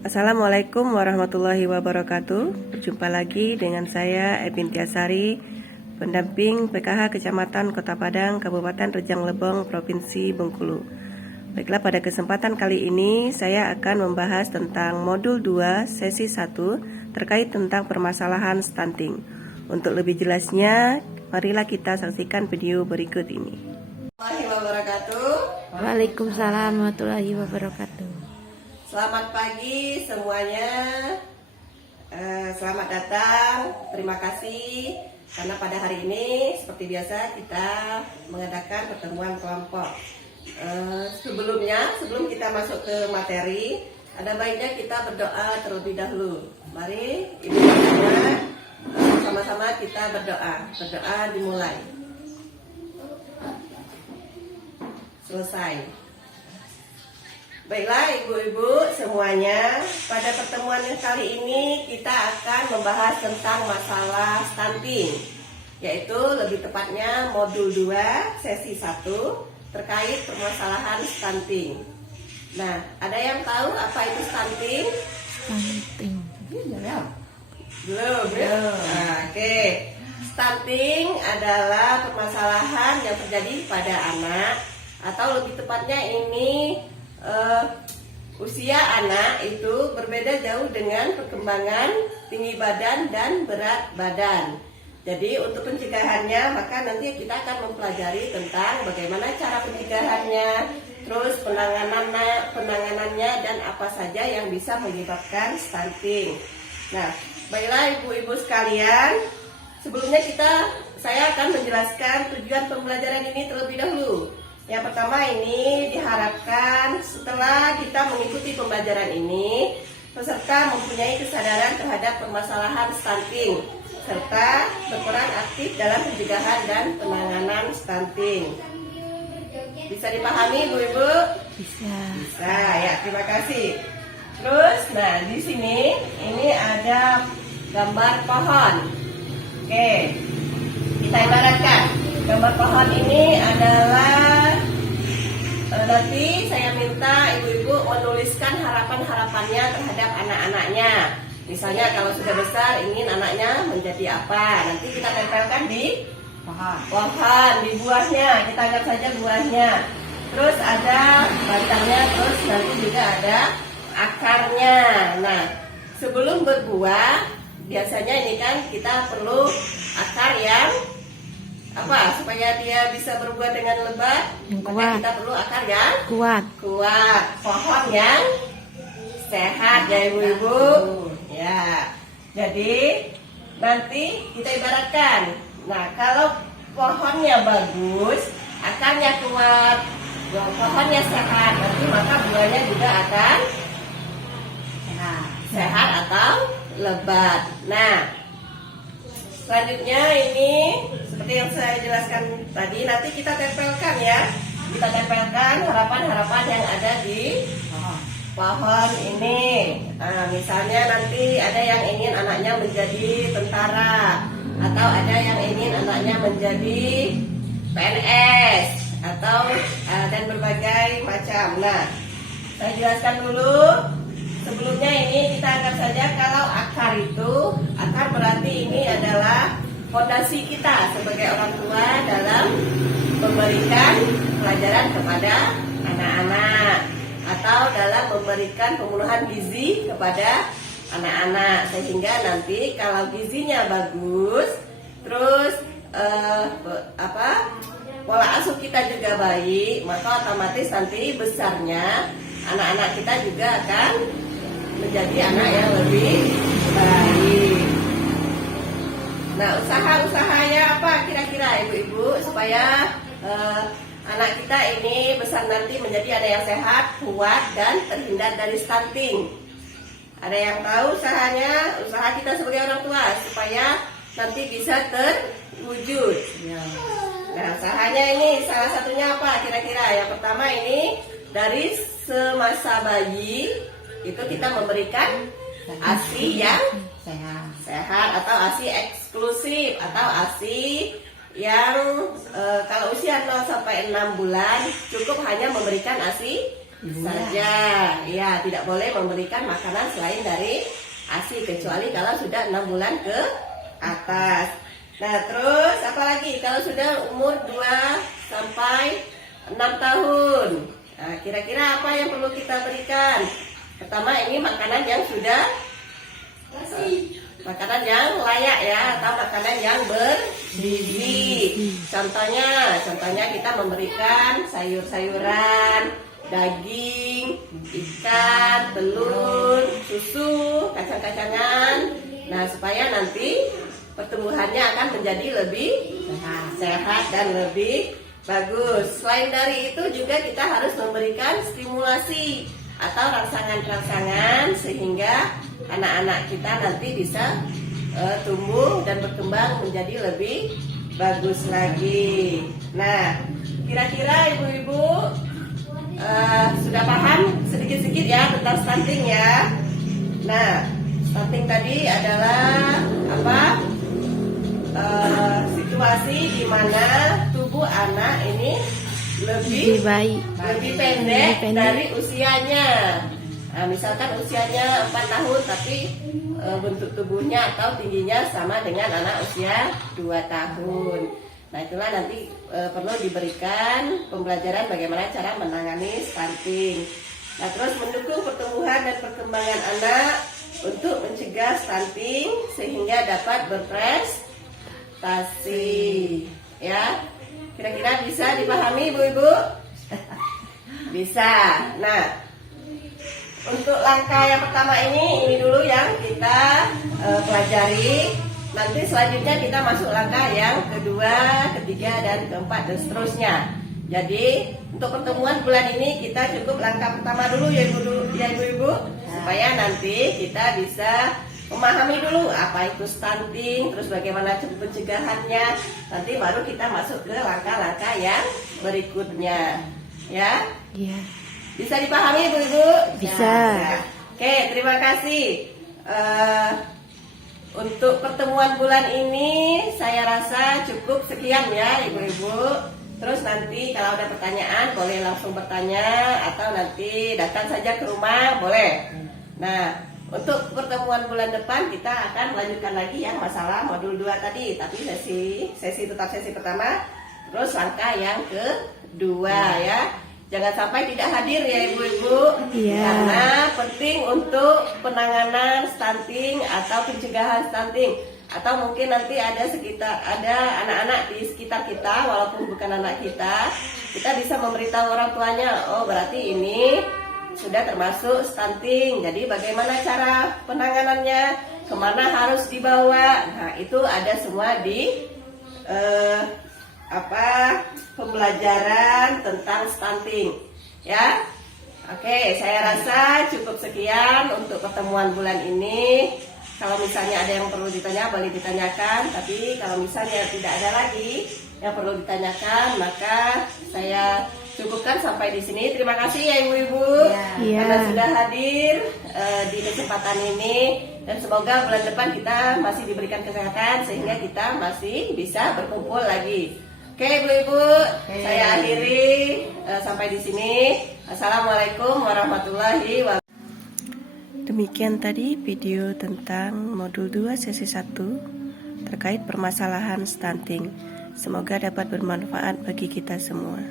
Assalamualaikum warahmatullahi wabarakatuh. Berjumpa lagi dengan saya Ebin Tiasari, pendamping PKH Kecamatan Kota Padang, Kabupaten Rejang Lebong, Provinsi Bengkulu. Baiklah, pada kesempatan kali ini saya akan membahas tentang modul 2 sesi 1 terkait tentang permasalahan stunting. Untuk lebih jelasnya, marilah kita saksikan video berikut ini. Warahmatullahi wabarakatuh. Waalaikumsalam warahmatullahi wabarakatuh. Selamat pagi semuanya, selamat datang, terima kasih karena pada hari ini seperti biasa kita mengadakan pertemuan kelompok. Sebelum kita masuk ke materi, ada baiknya kita berdoa terlebih dahulu. Mari ibu bapak sama-sama kita berdoa dimulai. Selesai. Baiklah ibu-ibu semuanya, pada pertemuan kali ini kita akan membahas tentang masalah stunting, yaitu lebih tepatnya modul 2 sesi 1 terkait permasalahan stunting. Nah, ada yang tahu apa itu stunting? Stunting. Belum ya? Nah, oke. Stunting adalah permasalahan yang terjadi pada anak, atau lebih tepatnya ini usia anak itu berbeda jauh dengan perkembangan tinggi badan dan berat badan. Jadi untuk pencegahannya maka nanti kita akan mempelajari tentang bagaimana cara pencegahannya, terus penanganannya dan apa saja yang bisa menyebabkan stunting. Nah, baiklah ibu-ibu sekalian, sebelumnya saya akan menjelaskan tujuan pembelajaran ini terlebih dahulu. Yang pertama, ini diharapkan setelah kita mengikuti pembelajaran ini, peserta mempunyai kesadaran terhadap permasalahan stunting serta berperan aktif dalam pencegahan dan penanganan stunting. Bisa dipahami, Bu-Ibu? Bisa ya, terima kasih. Terus, nah di sini ini ada gambar pohon. Oke, kita ibaratkan gambar pohon ini adalah nanti saya minta ibu-ibu menuliskan harapan-harapannya terhadap anak-anaknya. Misalnya kalau sudah besar ingin anaknya menjadi apa, nanti kita tempelkan di pohon, di buahnya, kita anggap saja buahnya. Terus ada batangnya, terus nanti juga ada akarnya. Nah, sebelum berbuah biasanya ini kan kita perlu akar yang supaya dia bisa berbuah dengan lebat, maka kita perlu akar yang kuat, pohon yang sehat ya ibu-ibu. Ya, jadi nanti kita ibaratkan, nah kalau pohonnya bagus, akarnya kuat, pohonnya sehat, nanti maka buahnya juga akan sehat atau lebat. Nah, selanjutnya ini seperti yang saya jelaskan tadi, nanti kita tempelkan ya. Kita tempelkan harapan-harapan yang ada di pohon ini. Nah, misalnya nanti ada yang ingin anaknya menjadi tentara, atau ada yang ingin anaknya menjadi PNS, atau dan berbagai macam. Nah, saya jelaskan dulu. Sebelumnya ini kita anggap saja kalau akar berarti ini adalah fondasi kita sebagai orang tua dalam memberikan pelajaran kepada anak-anak, atau dalam memberikan pemenuhan gizi kepada anak-anak, sehingga nanti kalau gizinya bagus, terus pola asuh kita juga baik, maka otomatis nanti besarnya anak-anak kita juga akan menjadi anak yang lebih baik. Nah, usaha-usahanya apa kira-kira ibu-ibu supaya anak kita ini besar nanti menjadi anak yang sehat, kuat, dan terhindar dari stunting? Ada yang tahu usahanya? Usaha kita sebagai orang tua supaya nanti bisa terwujud. Nah, usahanya ini salah satunya apa kira-kira? Yang pertama ini dari semasa bayi itu kita memberikan ASI yang sehat atau ASI eksklusif, atau ASI yang kalau usia 0 sampai 6 bulan cukup hanya memberikan ASI saja. Ya, tidak boleh memberikan makanan selain dari ASI kecuali kalau sudah 6 bulan ke atas. Nah, terus apalagi kalau sudah umur 2 sampai 6 tahun. Nah, kira-kira apa yang perlu kita berikan? Pertama, ini makanan yang sudah makanan yang layak ya, atau makanan yang bergizi. Contohnya kita memberikan sayur-sayuran, daging, ikan, telur, susu, kacang-kacangan. Nah, supaya nanti pertumbuhannya akan menjadi lebih sehat dan lebih bagus. Selain dari itu juga kita harus memberikan stimulasi atau rangsangan-rangsangan sehingga anak-anak kita nanti bisa tumbuh dan berkembang menjadi lebih bagus lagi. Nah, kira-kira ibu-ibu sudah paham sedikit-sedikit ya tentang stunting ya. Nah, stunting tadi adalah apa? Situasi di mana tubuh anak ini lebih pendek dari usianya. Nah, misalkan usianya 4 tahun tapi bentuk tubuhnya atau tingginya sama dengan anak usia 2 tahun. Nah, itulah nanti perlu diberikan pembelajaran bagaimana cara menangani stunting. Nah, terus mendukung pertumbuhan dan perkembangan anak untuk mencegah stunting sehingga dapat berprestasi. Ya, kira-kira bisa dipahami ibu-ibu? Bisa. Nah, untuk langkah yang pertama ini dulu yang kita pelajari. Nanti selanjutnya kita masuk langkah yang kedua, ketiga, dan keempat dan seterusnya. Jadi untuk pertemuan bulan ini kita cukup langkah pertama dulu ya ibu-ibu, supaya nanti kita bisa memahami dulu apa itu stunting, terus bagaimana pencegahannya. Nanti baru kita masuk ke langkah-langkah yang berikutnya. Ya? Iya. Bisa dipahami ibu-ibu? Bisa. Ya. Oke, terima kasih. Untuk pertemuan bulan ini saya rasa cukup sekian ya ibu-ibu. Terus nanti kalau ada pertanyaan boleh langsung bertanya atau nanti datang saja ke rumah boleh. Nah, untuk pertemuan bulan depan kita akan melanjutkan lagi yang masalah modul 2 tadi. Tapi tetap sesi pertama. Terus langkah yang kedua ya. Jangan sampai tidak hadir ya ibu-ibu. Iya. Karena penting untuk penanganan stunting atau pencegahan stunting. Atau mungkin nanti ada anak-anak di sekitar kita walaupun bukan anak kita bisa memberitahu orang tuanya, oh berarti ini sudah termasuk stunting. Jadi bagaimana cara penanganannya, kemana harus dibawa. Nah, itu ada semua di pembelajaran tentang stunting ya. Oke, saya rasa cukup sekian untuk pertemuan bulan ini. Kalau misalnya ada yang perlu ditanya boleh ditanyakan, tapi kalau misalnya tidak ada lagi yang perlu ditanyakan maka saya cukupkan sampai di sini. Terima kasih ya ibu-ibu karena sudah hadir di kesempatan ini, dan semoga bulan depan kita masih diberikan kesehatan sehingga kita masih bisa berkumpul lagi. Oke ibu-ibu, saya akhiri sampai di sini. Assalamualaikum warahmatullahi wabarakatuh. Demikian tadi video tentang modul 2 sesi 1 terkait permasalahan stunting. Semoga dapat bermanfaat bagi kita semua.